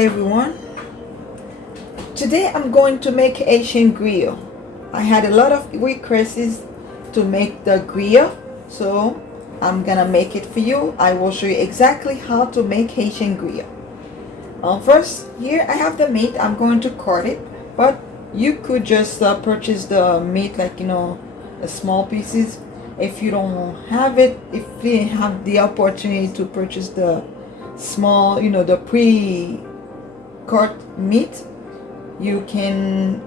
Hi everyone. Today I'm going to make Haitian Griot. I had a lot of requests to make the Griot, so I'm gonna make it for you. I will show you exactly how to make Haitian Griot. First, here I have the meat. I'm going to cut it, but you could just purchase the meat like the small pieces. If you don't have it, if you have the opportunity to purchase the small, the pre-cut meat, you can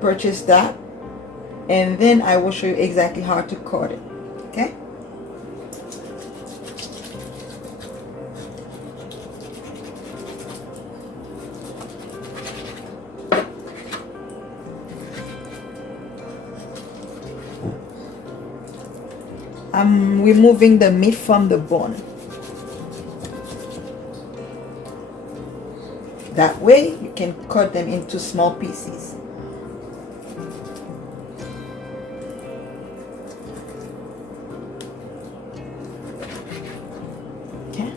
purchase that, and then I will show you exactly how to cut it. Okay. I'm removing the meat from the bone. That way you can cut them into small pieces. Okay.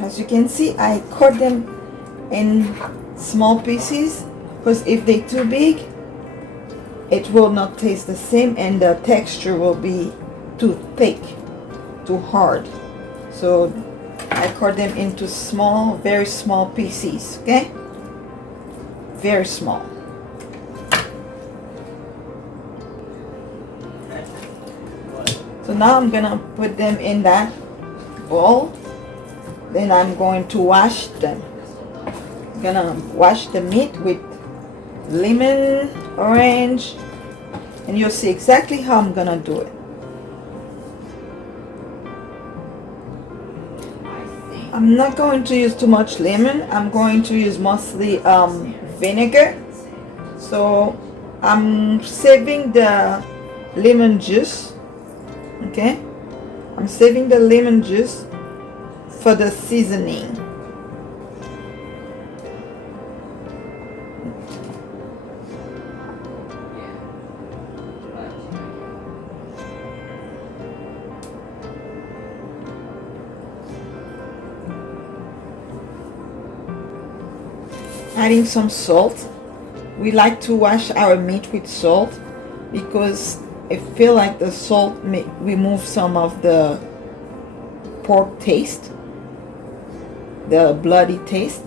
As you can see, I cut them in small pieces because if they're too big, it will not taste the same and the texture will be too thick, too hard. So I cut them into small, very small pieces, okay? Very small. So now I'm gonna put them in that bowl. Then I'm going to wash them. I'm gonna wash the meat with lemon, orange, and you'll see exactly how I'm gonna do it. I'm not going to use too much lemon. I'm going to use mostly vinegar. So I'm saving the lemon juice. Okay, I'm saving the lemon juice for the seasoning. Adding some salt. We like to wash our meat with salt because I feel like the salt may remove some of the pork taste, the bloody taste.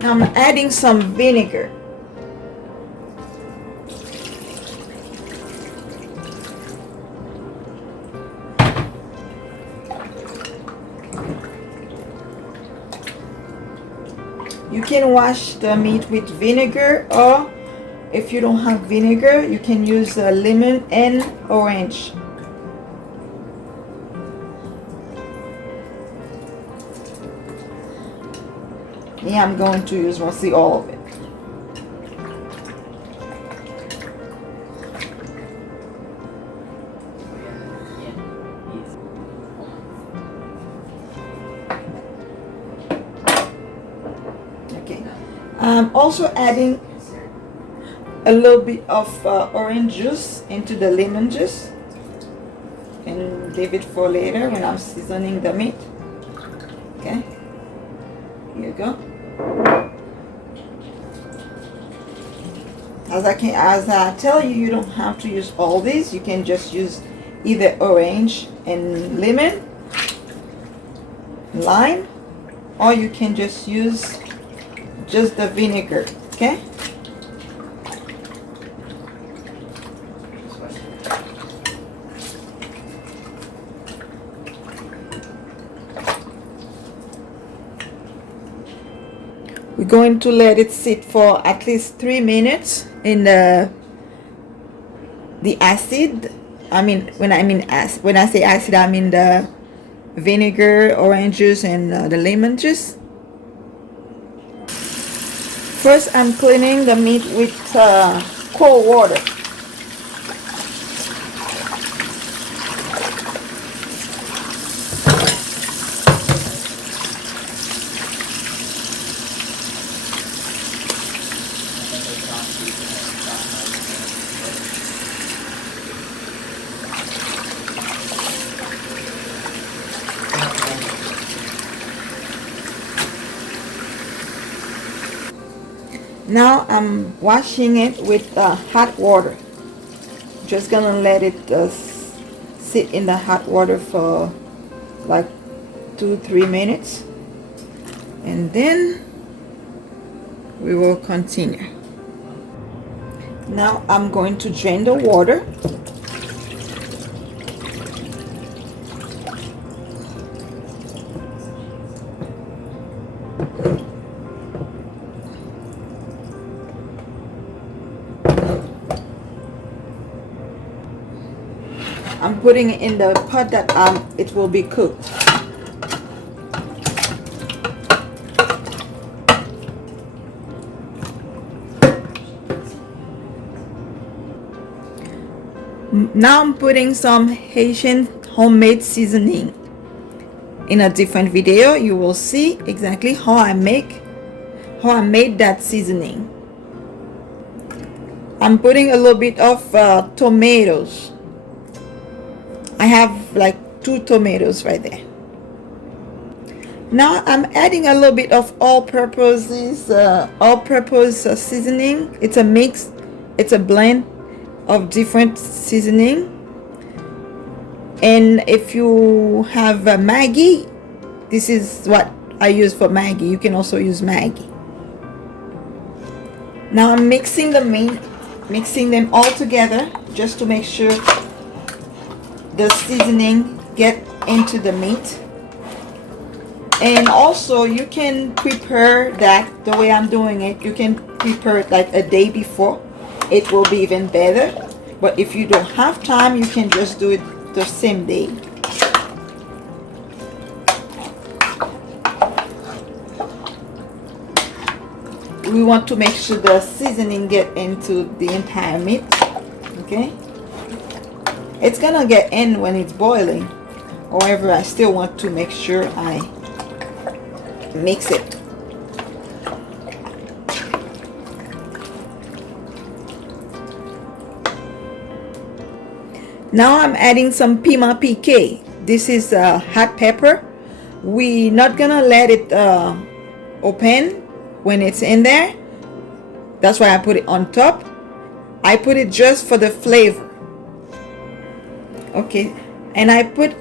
Now I'm adding some vinegar. You can wash the meat with vinegar, or if you don't have vinegar, you can use lemon and orange. Me, I'm going to use mostly all of it. I'm also adding a little bit of orange juice into the lemon juice and leave it for later when I'm seasoning the meat. Okay, here you go. As I tell you, you don't have to use all these. You can just use either orange and lemon, lime, or you can just use just the vinegar. Okay. We're going to let it sit for at least 3 minutes in the acid When I say acid, I mean the vinegar, orange juice, and the lemon juice. First, I'm cleaning the meat with cold water. Now I'm washing it with hot water. Just gonna let it sit in the hot water for like 2-3 minutes, and then we will continue. Now I'm going to drain the water. I'm putting it in the pot that it will be cooked. Now I'm putting some Haitian homemade seasoning. In a different video, you will see exactly how I made that seasoning. I'm putting a little bit of tomatoes. I have like 2 tomatoes right there. Now I'm adding a little bit of all-purpose seasoning. It's a mix. It's a blend of different seasoning. And if you have Maggi, this is what I use for Maggi. You can also use Maggi. Now I'm mixing them all together just to make sure the seasoning get into the meat. And also you can prepare that the way I'm doing it. You can prepare it like a day before. It will be even better. But if you don't have time, you can just do it the same day. We want to make sure the seasoning get into the entire meat. Okay, it's gonna get in when it's boiling. However, I still want to make sure I mix it. Now I'm adding some piment piqué. This is hot pepper. We're not gonna let it open when it's in there. That's why I put it on top. I put it just for the flavor. Okay, and I put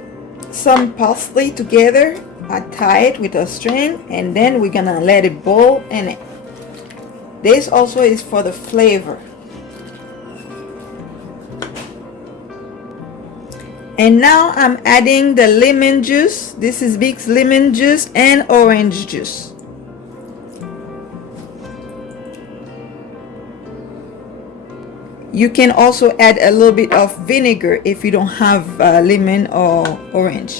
some parsley together. I tie it with a string, and then we're gonna let it boil in it. This also is for the flavor. And now I'm adding the lemon juice. This is Vic's lemon juice and orange juice. You can also add a little bit of vinegar if you don't have lemon or orange.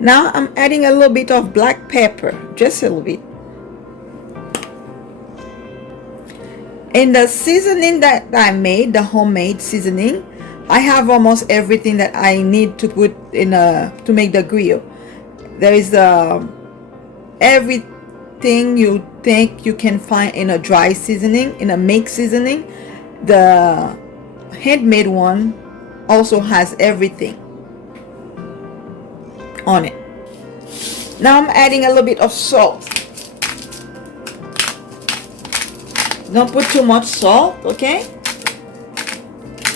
Now I'm adding a little bit of black pepper, just a little bit. In the seasoning that I made, the homemade seasoning, I have almost everything that I need to put in to make the griot. There is everything you think you can find in a dry seasoning, in a mixed seasoning. The handmade one also has everything on it. Now I'm adding a little bit of salt. Don't put too much salt, okay?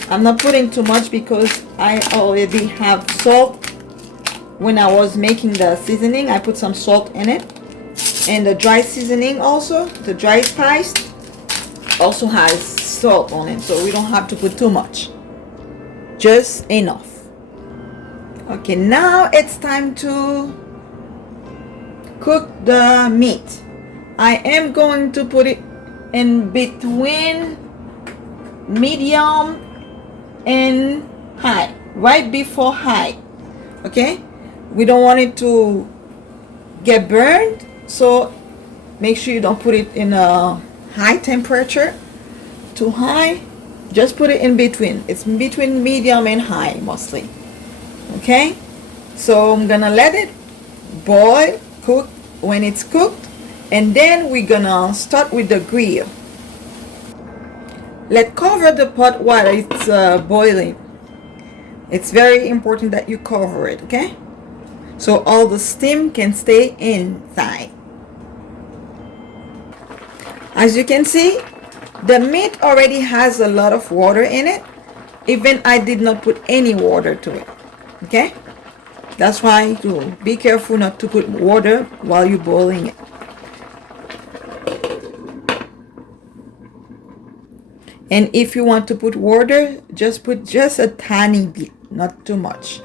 I'm not putting too much because I already have salt. When I was making the seasoning, I put some salt in it. And the dry seasoning also, the dry spice, also has salt on it. So we don't have to put too much. Just enough. Okay, now it's time to cook the meat. I am going to put it in between medium and high, right before high. Okay, we don't want it to get burned, so make sure you don't put it in a high temperature, too high. Just put it in between. It's between medium and high mostly. Okay, so I'm gonna let it boil, cook. When it's cooked, and then we're gonna start with the grill. Let's cover the pot while it's boiling. It's very important that you cover it, okay? So all the steam can stay inside. As you can see, the meat already has a lot of water in it. Even I did not put any water to it, okay? That's why to be careful not to put water while you're boiling it. And if you want to put water, just put just a tiny bit, not too much.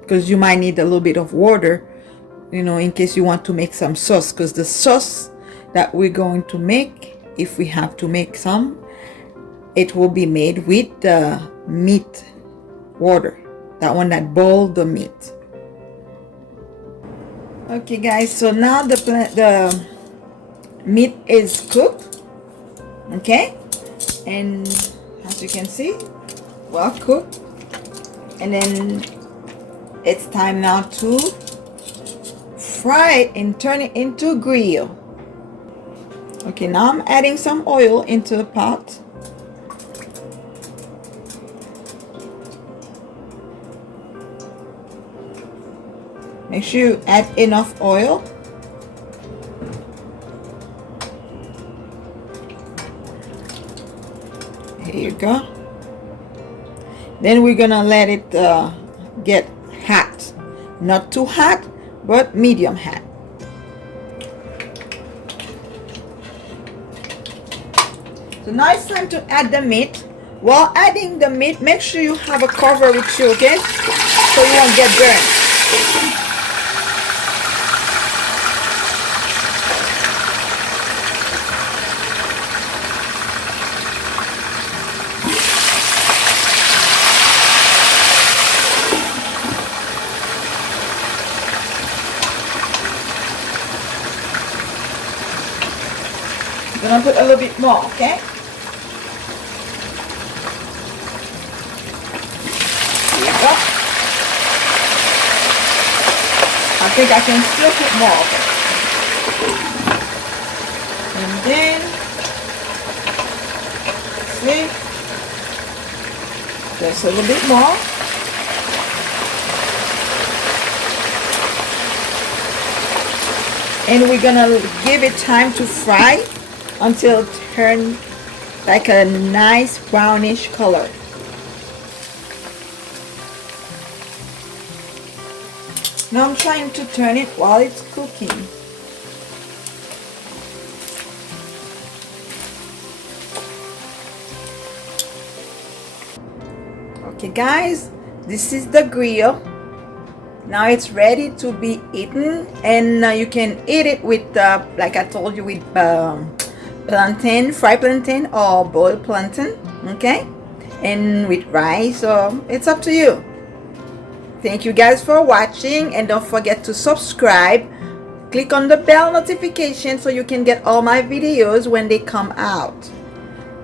Because you might need a little bit of water, you know, in case you want to make some sauce. Because the sauce that we're going to make, if we have to make some, it will be made with the meat water. That one that boiled the meat. Okay guys, so now the meat is cooked. Okay, and as you can see, well cooked. And then it's time now to fry it and turn it into grill. Okay, now I'm adding some oil into the pot. Make sure you add enough oil. Here you go. Then we're gonna let it get hot. Not too hot, but medium hot. So now it's time to add the meat. While adding the meat, make sure you have a cover with you, okay? So you won't get burnt. I'm gonna put a little bit more, okay? Here you go. I think I can still put more, okay? And then, see, just a little bit more. And we're gonna give it time to fry until it turns like a nice brownish color. Now I'm trying to turn it while it's cooking. Okay guys, this is the grill. Now it's ready to be eaten, and you can eat it with like I told you, with plantain, fried plantain or boiled plantain, okay, and with rice. So it's up to you. Thank you guys for watching, and don't forget to subscribe. Click on the bell notification so you can get all my videos when they come out.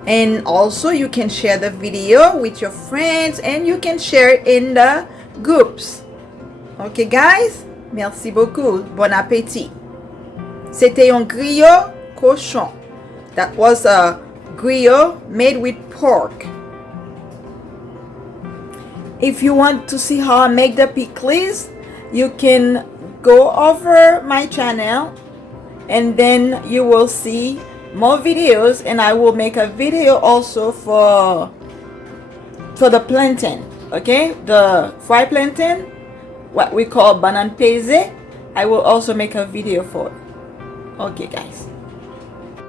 And also you can share the video with your friends, and you can share it in the groups. Ok guys, merci beaucoup. Bon appétit. C'était un griot cochon. That was a griot made with pork. If you want to see how I make the pickles, you can go over my channel, and then you will see more videos, and I will make a video also for the plantain, okay, the fried plantain, what we call banane pesé. I will also make a video for it. Okay guys.